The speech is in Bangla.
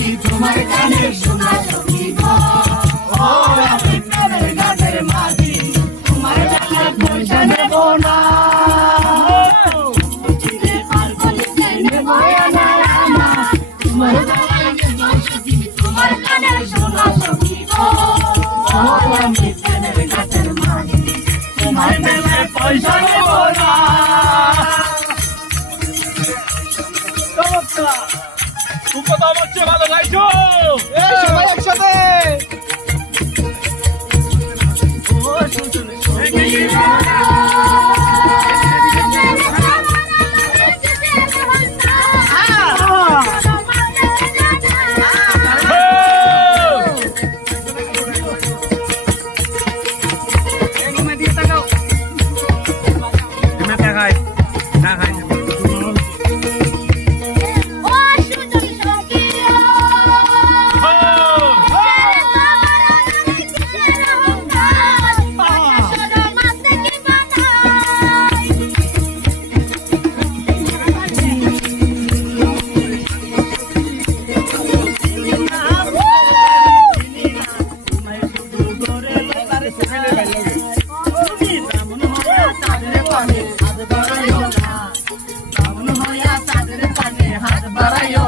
সখী তোমার গানে শোনা সখী গো ও আমি প্রেমের গানের মাঝি তোমার গানে পয়সা নেব না চিরে পার করিতে নেব না তোমার গানে সখী তোমার গানে শোনা সখী গো ও আমি প্রেমের গানের মাঝি তোমার গানে পয়সা নেব না তুমি তো আমার চেয়ে ভালো গাইছো সবাই একসাথে হাত বাড়াইও